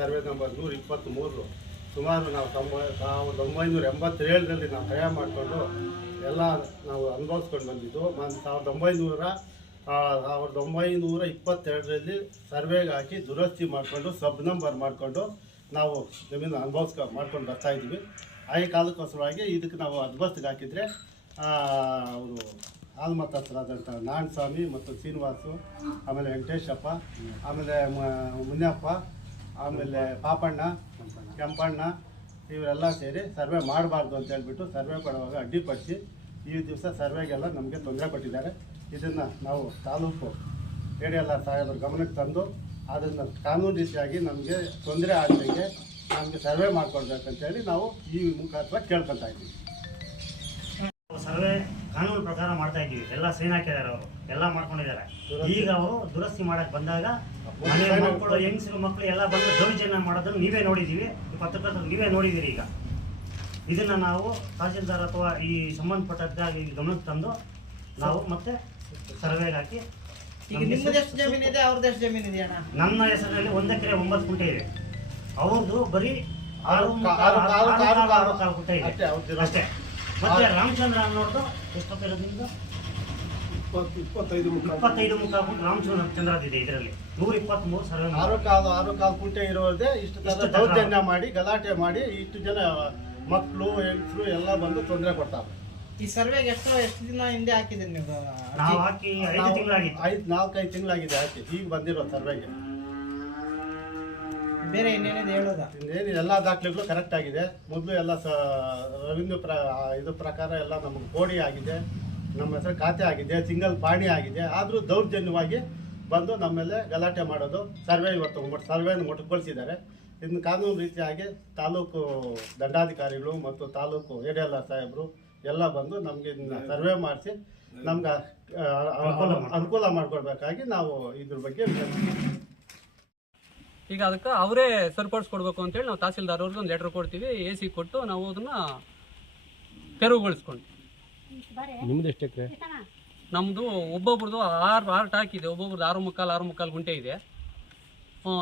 Survey number 123 ಸುಮಾರು ನಾವು 1987ರಲ್ಲಿ ನಾವು ಕ್ರಯ ಮಾಡಿಕೊಂಡು ಎಲ್ಲ ನಾವು ಅನುಭವಿಸ್ಕೊಂಡು ಬಂದಿದ್ದು. 1922ರಲ್ಲಿ ಸರ್ವೆಗೆ ಹಾಕಿ ದುರಸ್ತಿ ಮಾಡಿಕೊಂಡು ಸಬ್ ನಂಬರ್ ಮಾಡಿಕೊಂಡು ನಾವು ಜಮೀನು ಮಾಡ್ಕೊಂಡು ಬರ್ತಾಯಿದ್ವಿ. ಆ ಕಾಲಕ್ಕೋಸ್ಕರವಾಗಿ ಇದಕ್ಕೆ ನಾವು ಅದ್ಬಸ್ತಿಗೆ ಹಾಕಿದರೆ ಅವರು ಆಲ್ಮತ್ ಹತ್ರ ಆದಂಥ ನಾರಾಯಣಸ್ವಾಮಿ ಮತ್ತು ಶ್ರೀನಿವಾಸು, ಆಮೇಲೆ ವೆಂಕಟೇಶಪ್ಪ, ಆಮೇಲೆ ಮುನಿಯಪ್ಪ, ಆಮೇಲೆ ಪಾಪಣ್ಣ, ಕೆಂಪಣ್ಣ ಇವರೆಲ್ಲ ಸೇರಿ ಸರ್ವೆ ಮಾಡಬಾರ್ದು ಅಂತ ಹೇಳ್ಬಿಟ್ಟು ಸರ್ವೆ ಕೊಡುವಾಗ ಅಡ್ಡಿಪಡಿಸಿ ಈ ದಿವಸ ಸರ್ವೆಗೆಲ್ಲ ನಮಗೆ ತೊಂದರೆ ಕೊಟ್ಟಿದ್ದಾರೆ. ಇದನ್ನು ನಾವು ತಾಲೂಕು KDLR ಸಾಹೇಬರ ಗಮನಕ್ಕೆ ತಂದು ಅದನ್ನು ಕಾನೂನು ರೀತಿಯಾಗಿ ನಮಗೆ ತೊಂದರೆ ಆಗದಂಗೆ ನಮಗೆ ಸರ್ವೆ ಮಾಡಿಕೊಡ್ಬೇಕಂತೇಳಿ ನಾವು ಈ ಮುಖಾಂತರ ಕೇಳ್ಕೊತಾ ಇದ್ದೀವಿ. ಸರ್ವೆ ಕಾನೂನು ಪ್ರಕಾರ ಮಾಡ್ತಾ ಇದ್ದೀವಿ. ಎಲ್ಲ ಸೈನ್ ಹಾಕಿದ್ದಾರೆ, ಅವರು ಎಲ್ಲ ಮಾಡ್ಕೊಂಡಿದ್ದಾರೆ. ಈಗ ಅವರು ದುರಸ್ತಿ ಮಾಡಕ್ಕೆ ಬಂದಾಗ ಮನೆ ಮಕ್ಕಳು, ಹೆಂಗಸರು ಮಕ್ಕಳು ಎಲ್ಲ ಬಂದು ದೌರ್ಜನ್ಯ ಮಾಡೋದನ್ನು ನೀವೇ ನೋಡಿದ್ದೀವಿ, ಪತ್ರಕರ್ತರು ನೀವೇ ನೋಡಿದ್ದೀರಿ. ಈಗ ಇದನ್ನು ನಾವು ತಹಸೀಲ್ದಾರ್ ಅಥವಾ ಈ ಸಂಬಂಧಪಟ್ಟದ್ದಾಗಿ ಗಮನಕ್ಕೆ ತಂದು ನಾವು ಮತ್ತೆ ಸರ್ವೆಗೆ ಹಾಕಿ. ನನ್ನ ಹೆಸರಲ್ಲಿ 1 ಎಕರೆ 9 ಗುಂಟೆ ಇದೆ, ಅವ್ರದ್ದು ಬರೀ 6 ಗುಂಟೆ ಇದೆ ಅಷ್ಟೇ. ಮತ್ತೆ ರಾಮಚಂದ್ರ ಅನ್ನೋದು ಎಷ್ಟೊತ್ತಿರೋದ್ರಿಂದ 25 ಮುಖ ರಾಮಚಂದ್ರ ಇದೆ. ಇದರಲ್ಲಿ 123 ಸರ್ವೆ 6 ಗುಂಟೆ ಇರೋದೇ ಇಷ್ಟು ತರ ದೌರ್ಜನ್ಯ ಮಾಡಿ ಗಲಾಟೆ ಮಾಡಿ ಇಷ್ಟು ಜನ ಮಕ್ಕಳು ಹೆಂಗಸರು ಎಲ್ಲ ಬಂದು ತೊಂದರೆ ಕೊಡ್ತಾರೆ. ಈ ಸರ್ವೆಗೆ ಎಷ್ಟು ದಿನ ಹಿಂದೆ ಹಾಕಿದ್ದೀರಿ ನೀವು? ನಾವು ಹಾಕಿ 5 ತಿಂಗಳಾಗಿತ್ತು. 4-5 ತಿಂಗಳಾಗಿದೆ ಹಾಕಿ. ಈಗ ಬಂದಿರೋ ಸರ್ವೆಗೆ ಬೇರೆ ಇನ್ನೇನಿದೆ ಹೇಳೋದಾ? ಇನ್ನೇನು ಎಲ್ಲ ದಾಖಲೆಗಳು ಕರೆಕ್ಟ್ ಆಗಿದೆ. ಮೊದಲು ಎಲ್ಲ ರೆವಿನ್ಯೂ ಇದು ಪ್ರಕಾರ ಎಲ್ಲ ನಮಗೆ ಕೋಡಿ ಆಗಿದೆ, ನಮ್ಮ ಹೆಸರು ಖಾತೆ ಆಗಿದೆ, ಸಿಂಗಲ್ ಪಾಣಿ ಆಗಿದೆ. ಆದರೂ ದೌರ್ಜನ್ಯವಾಗಿ ಬಂದು ನಮ್ಮ ಮೇಲೆ ಗಲಾಟೆ ಮಾಡೋದು. ಇವತ್ತು ಸರ್ವೆಯನ್ನು ಮೊಟಕುಗೊಳಿಸಿದ್ದಾರೆ. ಇನ್ನು ಕಾನೂನು ರೀತಿಯಾಗಿ ತಾಲೂಕು ದಂಡಾಧಿಕಾರಿಗಳು ಮತ್ತು ತಾಲೂಕು KDLR ಸಾಹೇಬರು ಎಲ್ಲ ಬಂದು ನಮಗೆ ಇದನ್ನ ಸರ್ವೆ ಮಾಡಿಸಿ ನಮ್ಗೆ ಅನುಕೂಲ ಮಾಡಿಕೊಡ್ಬೇಕಾಗಿ ನಾವು ಇದ್ರ ಬಗ್ಗೆ ಈಗ ಅದಕ್ಕೆ ಅವರೇ ಸರಿಪಡಿಸ್ಕೊಡ್ಬೇಕು ಅಂತೇಳಿ ನಾವು ತಹಸೀಲ್ದಾರ್ ಅವ್ರಿಗೆ ಒಂದು ಲೆಟರ್ ಕೊಡ್ತೀವಿ. AC ಕೊಟ್ಟು ನಾವು ಅದನ್ನು ತೆರವುಗೊಳಿಸ್ಕೊಂಡು. ನಿಮ್ದು ಎಷ್ಟು ಎಕರೆ? ನಮ್ಮದು ಒಬ್ಬೊಬ್ರದ್ದು 6 ಟಾಕ್ ಇದೆ, ಒಬ್ಬೊಬ್ರದ್ದು 6.5 ಗುಂಟೆ ಇದೆ.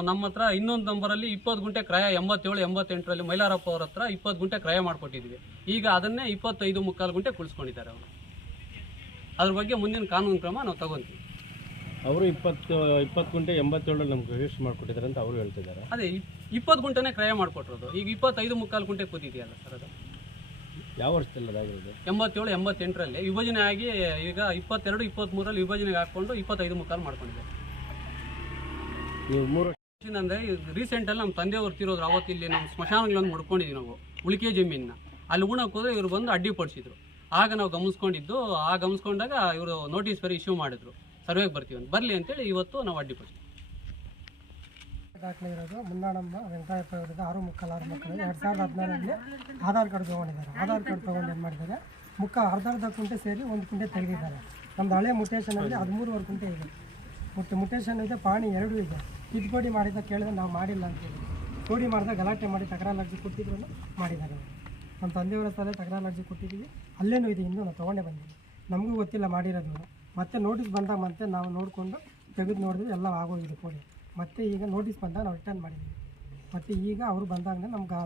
ನಮ್ಮ ಹತ್ರ ಇನ್ನೊಂದು ನಂಬರಲ್ಲಿ 20 ಗುಂಟೆ ಕ್ರಯ 87-88ರಲ್ಲಿ ಮೈಲಾರಪ್ಪ ಅವ್ರ ಹತ್ರ 20 ಗುಂಟೆ ಕ್ರಯ ಮಾಡಿಕೊಟ್ಟಿದ್ವಿ. ಈಗ ಅದನ್ನೇ 25.25 ಗುಂಟೆ ಕುಳಿಸ್ಕೊಂಡಿದ್ದಾರೆ ಅವರು. ಅದ್ರ ಬಗ್ಗೆ ಮುಂದಿನ ಕಾನೂನು ಕ್ರಮ ನಾವು ತಗೊಂತೀವಿ. ಅವರು 20 ಗುಂಟೆ 87ರಲ್ಲಿ ನಮ್ಗೆ ರಿಜಿಸ್ಟರ್ ಮಾಡಿಕೊಟ್ಟಿದ್ದಾರೆ ಅಂತ ಅವರು ಹೇಳ್ತಿದ್ದಾರೆ. ಅದೇ 20 ಗುಂಟೆನೇ ಕ್ರಯ ಮಾಡಿಕೊಟ್ಟಿರೋದು. ಈಗ 25.25 ಗುಂಟೆ ಕೂತಿದೆಯಲ್ಲ ಸರ್, ಅದು ಯಾವ ವರ್ಷದಲ್ಲಿ ಅದಾಗಿರೋದು? 87-88ರಲ್ಲಿ ವಿಭಜನೆ ಆಗಿ ಈಗ 22-23ರಲ್ಲಿ ವಿಭಜನೆಗೆ ಹಾಕ್ಕೊಂಡು 25.25 ಮಾಡ್ಕೊಂಡಿದ್ದಾರೆ. ನೀವು 3 ವರ್ಷ ಅಂದರೆ ರೀಸೆಂಟಲ್ಲಿ ನಮ್ಮ ತಂದೆಯವ್ರು ತಿರೋದ್ರು. ಅವತ್ತು ಇಲ್ಲಿ ನಮ್ಮ ಸ್ಮಶಾನಗಳನ್ನು ಮುಡ್ಕೊಂಡಿದ್ವಿ ನಾವು, ಉಳಿಕೆ ಜಮೀನನ್ನ. ಅಲ್ಲಿ ಉಣಕ್ಕೆ ಹೋದ್ರೆ ಇವರು ಬಂದು ಅಡ್ಡಿಪಡಿಸಿದ್ರು. ಆಗ ನಾವು ಗಮನಿಸ್ಕೊಂಡಿದ್ದು. ಗಮನಿಸ್ಕೊಂಡಾಗ ಇವರು ನೋಟಿಸ್ ಬೇರೆ ಇಶ್ಯೂ ಮಾಡಿದ್ರು, ಸರ್ವೆಗೆ ಬರ್ತೀವಿ ಅಂತ. ಬರಲಿ ಅಂತೇಳಿ ಇವತ್ತು ನಾವು ಅಡ್ಡಿಪಡಿಸ್ತೀವಿ. ದಾಖಲೆ ಇರೋದು ಮುನ್ನಾಡಮ್ಮ ವೆಂಕಟಪ್ಪ ಅವರಿಗೆ 6 ಮಕ್ಕಳು 2014ರಲ್ಲಿ ಆಧಾರ್ ಕಾರ್ಡ್ ತೊಗೊಂಡಿದ್ದಾರೆ. ಆಧಾರ್ ಕಾರ್ಡ್ ತೊಗೊಂಡು ಏನು ಮಾಡಿದ್ದಾರೆ, ಅರ್ಧ ಕುಂಟೆ ಸೇರಿ 1 ಕುಂಟೆ ತೆಗೆದಿದ್ದಾರೆ. ನಮ್ಮದು ಹಳೆ ಮುಟೇಷನಲ್ಲಿ 13 ಕುಂಟೆ ಇದೆ. ಮುಟೇಷನ್ ಇದೆ, ಪಾಣಿ 2 ಇದೆ. ತಿದ್ದುಪಡಿ ಮಾಡಿದ ಕೇಳಿದ್ರೆ ನಾವು ಮಾಡಿಲ್ಲ ಅಂತೇಳಿ ಕೋಡಿ ಮಾಡಿದಾಗ ಗಲಾಟೆ ಮಾಡಿ ತಕರಾರು ಅರ್ಜಿ ಕೊಟ್ಟಿದ್ರು ಮಾಡಿದ್ದಾರೆ. ನಮ್ಮ ತಂದೆಯವರ ಸಲ ತಕರಾರು ಅರ್ಜಿ ಕೊಟ್ಟಿದ್ದೀವಿ, ಅಲ್ಲೇನೂ ಇದೆ, ಇನ್ನೂ ನಾವು ತೊಗೊಂಡೇ ಬಂದಿದ್ದೀವಿ. ನಮಗೂ ಗೊತ್ತಿಲ್ಲ ಮಾಡಿರೋದು. ಮತ್ತೆ ನೋಟಿಸ್ ಬಂದಾಗ ಮತ್ತೆ ನಾವು ನೋಡಿಕೊಂಡು ತೆಗೆದು ನೋಡಿದ್ವಿ, ಎಲ್ಲ ಆಗೋಗಿದೆ ಕೋಡಿ. ಮತ್ತು ಈಗ ನೋಟಿಸ್ ಬಂದಾಗ ನಾವು ರಿಟರ್ನ್ ಮಾಡಿದ್ದೀವಿ. ಮತ್ತು ಈಗ ಅವರು ಬಂದಾಗ ನಮ್ಗೆ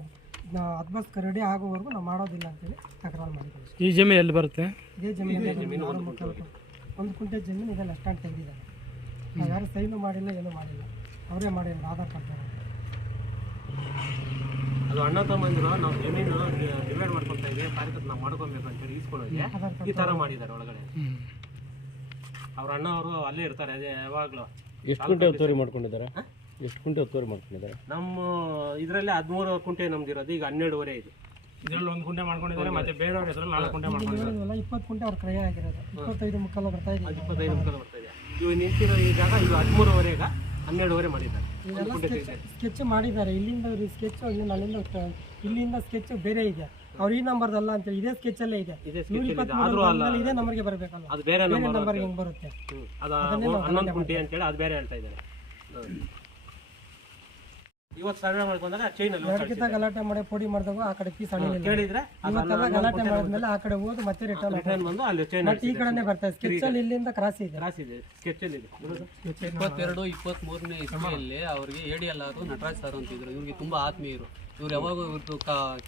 ಅದ್ಬಸ್ ರೆಡಿ ಆಗೋವರೆಗೂ ನಾವು ಮಾಡೋದಿಲ್ಲ ಅಂತೇಳಿ ತಕರಾರು ಮಾಡಿದ್ದೀವಿ. ಈ ಜಮೀನು ಎಲ್ಲಿ ಬರುತ್ತೆ? ಇದೇ ಜಮೀನು 1 ಕುಂಟೆ ಜಮೀನು ಇದೆಲ್ಲ ಅಷ್ಟಾಗಿ ತೆಗೆದಿದ್ದಾರೆ. ನಾವು ಯಾರು ಸೈನು ಮಾಡಿಲ್ಲ, ಏನೂ ಮಾಡಿಲ್ಲ, ಅವರೇ ಮಾಡಿಲ್ಲ. ಆಧಾರ್ ಕಾರ್ಡ್ ಅದು ಅಣ್ಣ ತಮ್ಮಂದಿರು ನಾವು ಜಮೀನು ಡಿವೈಡ್ ಮಾಡ್ಕೊತಾ ಇದ್ದೀವಿ, ಕಾರ್ಯಕ್ರಮ ನಾವು ಮಾಡ್ಕೊಬೇಕು ಅಂತೇಳಿ ಈಸ್ಕೊಳ್ಳೋದು ಈ ಥರ ಮಾಡಿದ್ದಾರೆ ಒಳಗಡೆ. ಅವ್ರ ಅಣ್ಣ ಅವರು ಅಲ್ಲೇ ಇರ್ತಾರೆ, ಅದೇ ಯಾವಾಗಲೂ. ಎಷ್ಟು ಗುಂಟೆ ಒತ್ತುವರಿ ಮಾಡ್ಕೊಂಡಿದ್ದಾರೆ? ಎಷ್ಟು ಗುಂಟೆ ಒತ್ತುವರಿ ಮಾಡ್ಕೊಂಡಿದ್ದಾರೆ? ನಮ್ಮ ಇದರಲ್ಲಿ 13 ಕುಂಟೆ ನಮ್ದಿರೋದು, ಈಗ 12.5 ಇದೆ. ಇದರಲ್ಲಿ 1 ಗುಂಟೆ ಮಾಡ್ಕೊಂಡಿದ್ದಾರೆ, ಮತ್ತೆ ಬೇರೆಯವ್ರ ಹೆಸರಲ್ಲಿ 4 ಗುಂಟೆ ಮಾಡ್ಕೊಂಡಿದ್ದಾರೆ. 20 ಕುಂಟೆ ಅವ್ರ ಕ್ರಯ ಆಗಿರೋದು. 25.25 ಬರ್ತಾ ಇದೆ. 25.25 ಬರ್ತಾ ಇದೆ. ಇವು ನಿಂತಿರೋ ಈ ಜಾಗ ಇವು 13.5 12.5 ಮಾಡಿದ್ದಾರೆ. ಸ್ಕೆಚ್ ಮಾಡಿದ್ದಾರೆ. ಇಲ್ಲಿಂದ ಸ್ಕೆಚ್, ಇಲ್ಲಿಂದ ಸ್ಕೆಚ್ ಬೇರೆ ಇದೆ. ಅವ್ರು ಈ ನಂಬರ್ದಲ್ಲ ಅಂತ ಇದೇ ಸ್ಕೆಚ್ ಅಲ್ಲೇ ಇದೆ. ಇದೇ ನಂಬರ್ಗೆ ಬರಬೇಕಲ್ಲ, ಅದು ಬೇರೆ ನಂಬರ್ ಹೆಂಗ್ ಬರುತ್ತೆ? ಅದು 11 ಕುಂಟೆ ಅಂತೇಳಿ ಅದು ಬೇರೆ ಹೇಳ್ತಾ ಇದ್ದಾರೆ. ಇವತ್ತು ಸರ್ವೆ ಮಾಡ್ಕೊಂಡಾಗ ಚೈನ್ ಅಲ್ಲಿ ಎರಡಕ್ಕಿಂತ ಗಲಾಟೆ ಮಾಡಿ ಪುಡಿ ಮಾಡಿದಾಗ ಆ ಕಡೆ ಪೀಸ್ ಹಣ್ಣಿಲ್ಲ. ಕೇಳಿದ್ರೆ ಇವತ್ತೆಲ್ಲ ಗಲಾಟೆ ಮಾಡಿದ್ಮೇಲೆ ಆ ಕಡೆ ಹೋದ್ ಮತ್ತೆ ರಿಟರ್ನ್ ರಿಟರ್ನ್ ಬಂದು ಅಲ್ಲಿ ಚೈನ್ ಮತ್ತೆ ಈ ಕಡೆನೇ ಬರ್ತಾರೆ. ಸ್ಕೆಚ್ ಅಲ್ಲಿ ಇಲ್ಲಿಂದ ಕ್ರಾಸ್ ಇದೆ. ಕ್ರಾಸ್ ಇದೆ, ಸ್ಕೆಚ್ ಅಲ್ಲಿ ಇದೆ. 22-23ನೇ ಇಸ್ವಿಯಲ್ಲಿ ಅವ್ರಿಗೆ ADL ನಟರಾಜ್ ಸರ್ ಅಂತಿದ್ರು. ಇವ್ರಿಗೆ ತುಂಬಾ ಆತ್ಮೀಯರು. ಇವ್ರು ಯಾವಾಗ ಇವ್ರದ್ದು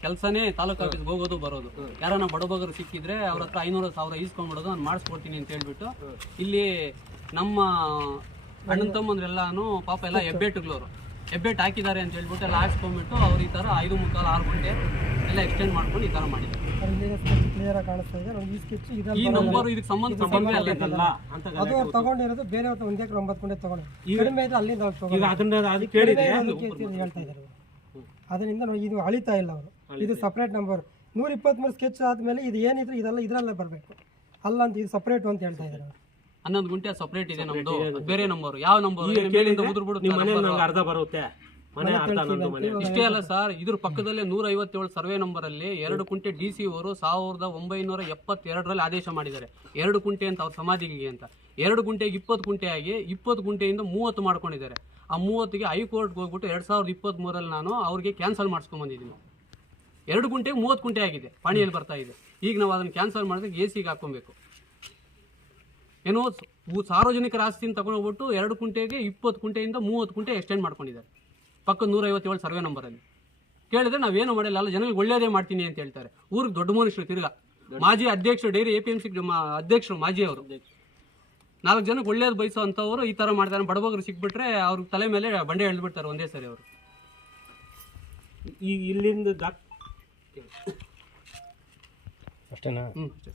ಕೆಲಸನೇ ತಾಲೂಕು ಆಫೀಸ್ಗೆ ಹೋಗೋದು ಬರೋದು. ಯಾರನ್ನ ಬಡಬಗರು ಸಿಕ್ಕಿದ್ರೆ ಅವ್ರ ಹತ್ರ 500,000 ಈಸ್ಕೊಂಡ್ಬಿಡೋದು, ನಾನು ಮಾಡಿಸ್ಕೊಡ್ತೀನಿ ಅಂತ ಹೇಳ್ಬಿಟ್ಟು ಇಲ್ಲಿ ನಮ್ಮ ಅಣ್ಣನ ತಮ್ಮಂದ್ರೆಲ್ಲಾನು ಪಾಪ ಎಲ್ಲ ಹೆಬ್ಬೆಟ್ಟುಗಳವರು ಹೆಬ್ಬೆಟ್ಟು ಹಾಕಿದ್ದಾರೆ ಅಂತ ಹೇಳ್ಬಿಟ್ಟು ಎಲ್ಲ ಹಾಕ್ಸ್ಕೊಂಡ್ಬಿಟ್ಟು ಅವ್ರು ಈ ಥರ 5:45-6 ಗಂಟೆ ಎಲ್ಲ ಎಕ್ಸ್ಟೆಂಡ್ ಮಾಡ್ಕೊಂಡು ಈ ಥರ ಮಾಡಿದ್ದಾರೆ. ಕ್ಲಿಯರ್ ಆಗಿ ಕಾಣಿಸ್ತಾ ಇದೆ. ಈ ಸ್ಕೆಚ್ ಈ ನಂಬರ್ ಇದಕ್ಕೆ ಸಂಬಂಧ ಅಂತ ಅದು ಅವ್ರು ತಗೊಂಡಿರೋದು ಬೇರೆ 1 ಎಕರೆ 9 ಗುಂಟೆ ತಗೊಂಡು ಕಡಿಮೆ ಇದ್ರೆ ಅಲ್ಲಿಂದ ಅವ್ರು ಈಗ ತಗೊಂಡು ಅದನ್ನ ಅದು ಕೇಳಿದೆ ಹೇಳ್ತಾ ಇದ್ದಾರೆ. ಅದರಿಂದ ನೋಡಿ ಇದು ಅಳಿತಾ ಇಲ್ಲ ಅವರು. ಇದು ಸಪ್ರೇಟ್ ನಂಬರ್ 123 ಸ್ಕೆಚ್ ಆದ್ಮೇಲೆ ಇದು ಏನಿದ್ರು ಇದೆಲ್ಲ ಇದರಲ್ಲೇ ಬರಬೇಕು. ಅಲ್ಲ ಅಂತ ಇದು ಸಪ್ರೇಟ್ ಅಂತ ಹೇಳ್ತಾ ಇದ್ದಾರೆ ಅವರು. 11 ಗುಂಟೆ ಸಪ್ರೇಟ್ ಇದೆ ನಮ್ದು, ಬೇರೆ ನಂಬರ್. ಯಾವ ನಂಬರ್ ನಿಮ್ಮ ಮನೆ ನಂಗೆ ಅರ್ಧ ಬರುತ್ತೆ, ಮನೆ ಅರ್ಧ ನಂದು ಮನೆ. ಇಷ್ಟೇ ಅಲ್ಲ ಸರ್, ಇದ್ರ ಪಕ್ಕದಲ್ಲೇ 157 ಸರ್ವೆ ನಂಬರ್ ಅಲ್ಲಿ 2 ಕುಂಟೆ DC ಅವರು 1972ರಲ್ಲಿ ಆದೇಶ ಮಾಡಿದ್ದಾರೆ. 2 ಕುಂಟೆ ಅಂತ ಅವ್ರ ಸಮಾಧಿಗೆ ಅಂತ. 2 ಗುಂಟೆಗೆ 20 ಗುಂಟೆ ಆಗಿ 20 ಗುಂಟೆಯಿಂದ 30 ಮಾಡ್ಕೊಂಡಿದ್ದಾರೆ. ಆ 30ಗೆ ಹೈಕೋರ್ಟ್ಗೆ ಹೋಗ್ಬಿಟ್ಟು 2023ರಲ್ಲಿ ನಾನು ಅವ್ರಿಗೆ ಕ್ಯಾನ್ಸಲ್ ಮಾಡಿಸ್ಕೊಂಡ್ ಬಂದಿದ್ದೀನಿ. 2 ಗುಂಟೆಗೆ 30 ಗುಂಟೆ ಆಗಿದೆ, ಪಾಣಿಯಲ್ಲಿ ಬರ್ತಾ ಇದೆ. ಈಗ ನಾವು ಅದನ್ನು ಕ್ಯಾನ್ಸಲ್ ಮಾಡಿದ್ರೆ AC ಹಾಕೊಬೇಕು. ಏನೋ ಸಾರ್ವಜನಿಕರ ಆಸ್ತಿನ ತಗೊಂಡೋಗ್ಬಿಟ್ಟು 2 ಗುಂಟೆಗೆ 20 ಗುಂಟೆಯಿಂದ 30 ಗುಂಟೆ ಎಕ್ಸ್ಟೆಂಡ್ ಮಾಡ್ಕೊಂಡಿದ್ದಾರೆ ಪಕ್ಕದ 157 ಸರ್ವೆ ನಂಬರಲ್ಲಿ. ಕೇಳಿದ್ರೆ ನಾವೇನು ಮಾಡಿಲ್ಲ, ಅಲ್ಲ ಜನಗಳಿಗೆ ಒಳ್ಳೇದೇ ಮಾಡ್ತೀನಿ ಅಂತ ಹೇಳ್ತಾರೆ. ಊರಿಗೆ ದೊಡ್ಡ ಮನುಷ್ಯರು ತಿರ್ಗಾ ಮಾಜಿ ಅಧ್ಯಕ್ಷರು, ಡೈರಿ APMC ಅಧ್ಯಕ್ಷರು ಮಾಜಿ ಅವರು 4 ಜನಕ್ಕೆ ಒಳ್ಳೇದು ಬಯಸೋ ಅಂಥವ್ರು ಈ ಥರ ಮಾಡ್ತಾರೆ. ಬಡಬಗರು ಸಿಕ್ಬಿಟ್ರೆ ಅವ್ರ ತಲೆ ಮೇಲೆ ಬಂಡೆ ಎಳ್ದ್ಬಿಡ್ತಾರೆ ಒಂದೇ ಸರಿ ಅವರು. ಈ ಇಲ್ಲಿಂದ ಅಷ್ಟೇನಾ? ಅಷ್ಟೇ.